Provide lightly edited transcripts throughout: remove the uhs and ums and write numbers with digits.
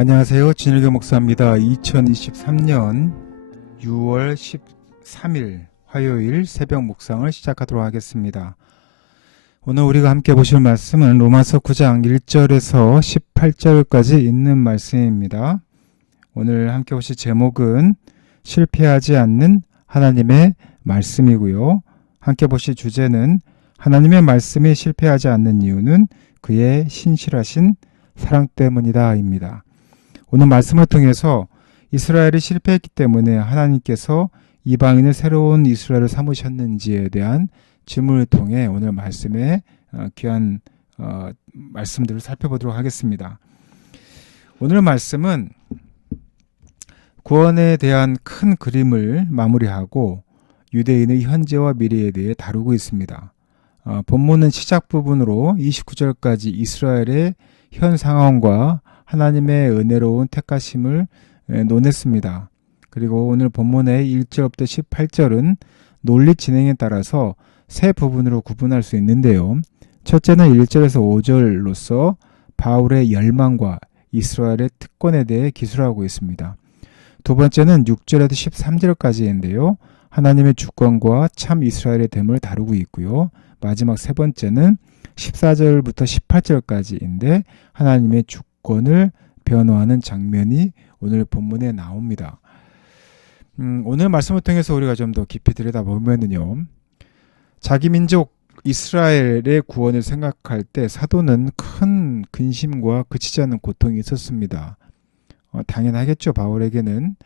안녕하세요. 진일교 목사입니다. 2023년 6월 13일 화요일 새벽 묵상을 시작하도록 하겠습니다. 오늘 우리가 함께 보실 말씀은 로마서 9장 1절에서 18절까지 있는 말씀입니다. 오늘 함께 보실 제목은 실패하지 않는 하나님의 말씀이고요. 함께 보실 주제는 하나님의 말씀이 실패하지 않는 이유는 그의 신실하신 사랑 때문이다 입니다. 오늘 말씀을 통해서 이스라엘이 실패했기 때문에 하나님께서 이방인을 새로운 이스라엘을 삼으셨는지에 대한 질문을 통해 오늘 말씀의 귀한 말씀들을 살펴보도록 하겠습니다. 오늘 말씀은 구원에 대한 큰 그림을 마무리하고 유대인의 현재와 미래에 대해 다루고 있습니다. 본문은 시작 부분으로 29절까지 이스라엘의 현 상황과 하나님의 은혜로운 택하심을 논했습니다. 그리고 오늘 본문의 1절부터 18절은 논리 진행에 따라서 세 부분으로 구분할 수 있는데요. 첫째는 1절에서 5절로서 바울의 열망과 이스라엘의 특권에 대해 기술하고 있습니다. 두 번째는 6절에서 13절까지인데요. 하나님의 주권과 참 이스라엘의 됨을 다루고 있고요. 마지막 세 번째는 14절부터 18절까지인데 하나님의 주권을 변호하는 장면이 오늘 본문에 나옵니다. 오늘 말씀을 통해서 우리가 좀 더 깊이 들여다보면요. 자기 민족 이스라엘의 구원을 생각할 때 사도는 큰 근심과 그치지 않는 고통이 있었습니다. 당연하겠죠. 바울에게는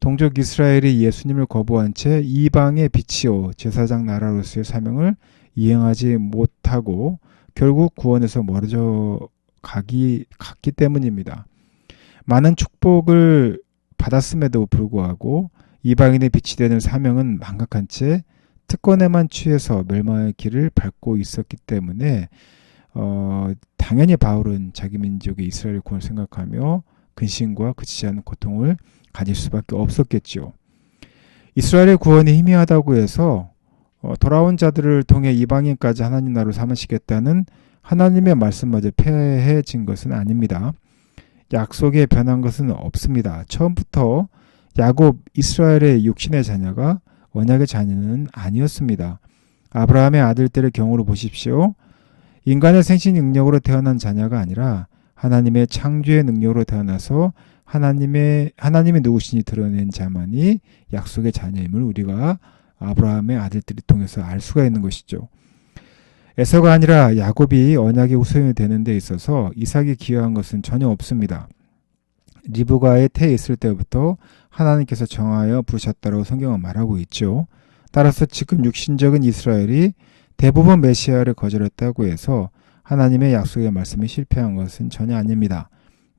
동족 이스라엘이 예수님을 거부한 채 이방의 빛이요 제사장 나라로서의 사명을 이행하지 못하고 결국 구원에서 멀어져 갔기 때문입니다. 많은 축복을 받았음에도 불구하고 이방인의 빛이 되는 사명은 망각한 채 특권에만 취해서 멸망의 길을 밟고 있었기 때문에 당연히 바울은 자기 민족의 이스라엘 구원을 생각하며 근심과 그치지 않는 고통을 가질 수밖에 없었겠죠. 이스라엘의 구원이 희미하다고 해서 돌아온 자들을 통해 이방인까지 하나님 나라로 삼으시겠다는 하나님의 말씀마저 폐해진 것은 아닙니다. 약속에 변한 것은 없습니다. 처음부터 야곱 이스라엘의 육신의 자녀가 언약의 자녀는 아니었습니다. 아브라함의 아들들의 경우로 보십시오. 인간의 생식 능력으로 태어난 자녀가 아니라 하나님의 창조의 능력으로 태어나서 하나님이 누구신지 드러낸 자만이 약속의 자녀임을 우리가 아브라함의 아들들을 통해서 알 수가 있는 것이죠. 에서가 아니라 야곱이 언약의 후손이 되는 데 있어서 이삭이 기여한 것은 전혀 없습니다. 리브가의 태에 있을 때부터 하나님께서 정하여 부르셨다고 성경은 말하고 있죠. 따라서 지금 육신적인 이스라엘이 대부분 메시아를 거절했다고 해서 하나님의 약속의 말씀이 실패한 것은 전혀 아닙니다.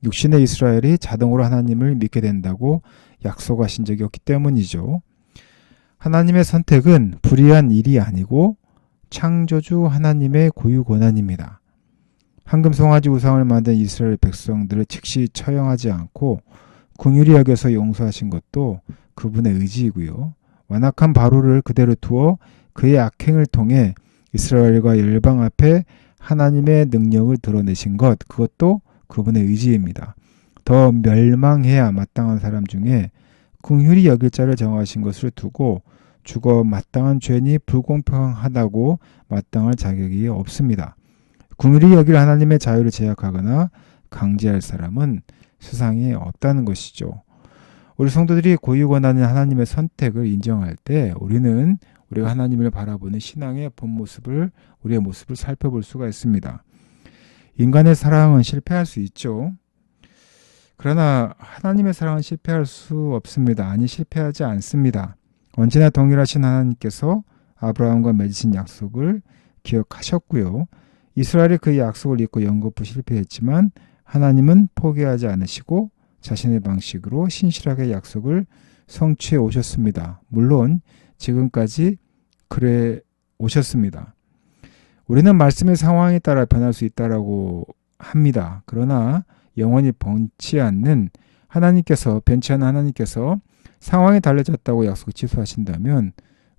육신의 이스라엘이 자동으로 하나님을 믿게 된다고 약속하신 적이 없기 때문이죠. 하나님의 선택은 불의한 일이 아니고 창조주 하나님의 고유 권한입니다. 황금 송아지 우상을 만든 이스라엘 백성들을 즉시 처형하지 않고 긍휼히 여겨서 용서하신 것도 그분의 의지이고요. 완악한 바로를 그대로 두어 그의 악행을 통해 이스라엘과 열방 앞에 하나님의 능력을 드러내신 것, 그것도 그분의 의지입니다. 더 멸망해야 마땅한 사람 중에 긍휼히 여길 자를 정하신 것을 두고 죽어 마땅한 죄니 불공평하다고 마땅할 자격이 없습니다. 긍휼히 여길 하나님의 자유를 제약하거나 강제할 사람은 세상에 없다는 것이죠. 우리 성도들이 고유 권한인 하나님의 선택을 인정할 때 우리가 하나님을 바라보는 신앙의 본 모습을, 우리의 모습을 살펴볼 수가 있습니다. 인간의 사랑은 실패할 수 있죠. 그러나 하나님의 사랑은 실패할 수 없습니다. 아니, 실패하지 않습니다. 언제나 동일하신 하나님께서 아브라함과 맺으신 약속을 기억하셨고요. 이스라엘이 그 약속을 잊고 연거푸 실패했지만 하나님은 포기하지 않으시고 자신의 방식으로 신실하게 약속을 성취해 오셨습니다. 물론 지금까지 그래 오셨습니다. 우리는 말씀의 상황에 따라 변할 수 있다라고 합니다. 그러나 영원히 변치 않는 변치 않은 하나님께서 상황이 달라졌다고 약속을 취소하신다면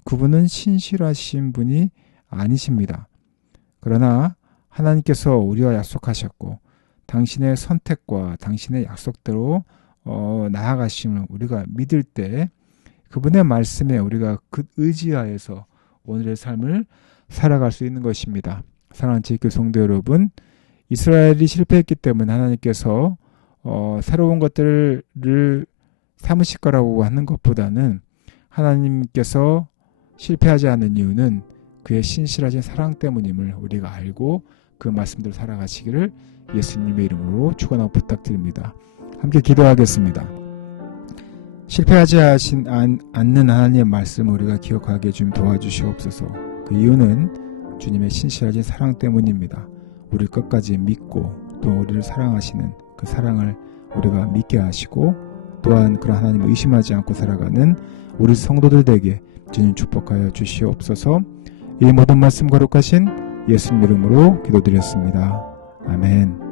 그분은 신실하신 분이 아니십니다. 그러나 하나님께서 우리와 약속하셨고 당신의 선택과 당신의 약속대로 나아가심을 우리가 믿을 때 그분의 말씀에 우리가 그 의지하여서 오늘의 삶을 살아갈 수 있는 것입니다. 사랑하는 지교 성도 여러분, 이스라엘이 실패했기 때문에 하나님께서 새로운 것들을 삼으실 거라고 하는 것보다는 하나님께서 실패하지 않는 이유는 그의 신실하신 사랑 때문임을 우리가 알고 그 말씀대로 살아가시기를 예수님의 이름으로 축원하고 부탁드립니다. 함께 기도하겠습니다. 실패하지 않는 하나님의 말씀을 우리가 기억하게 좀 도와주시옵소서. 그 이유는 주님의 신실하신 사랑 때문입니다. 우리 끝까지 믿고 또 우리를 사랑하시는 그 사랑을 우리가 믿게 하시고 또한 그런 하나님을 의심하지 않고 살아가는 우리 성도들에게 주님 축복하여 주시옵소서. 이 모든 말씀 거룩하신 예수님 이름으로 기도드렸습니다. 아멘.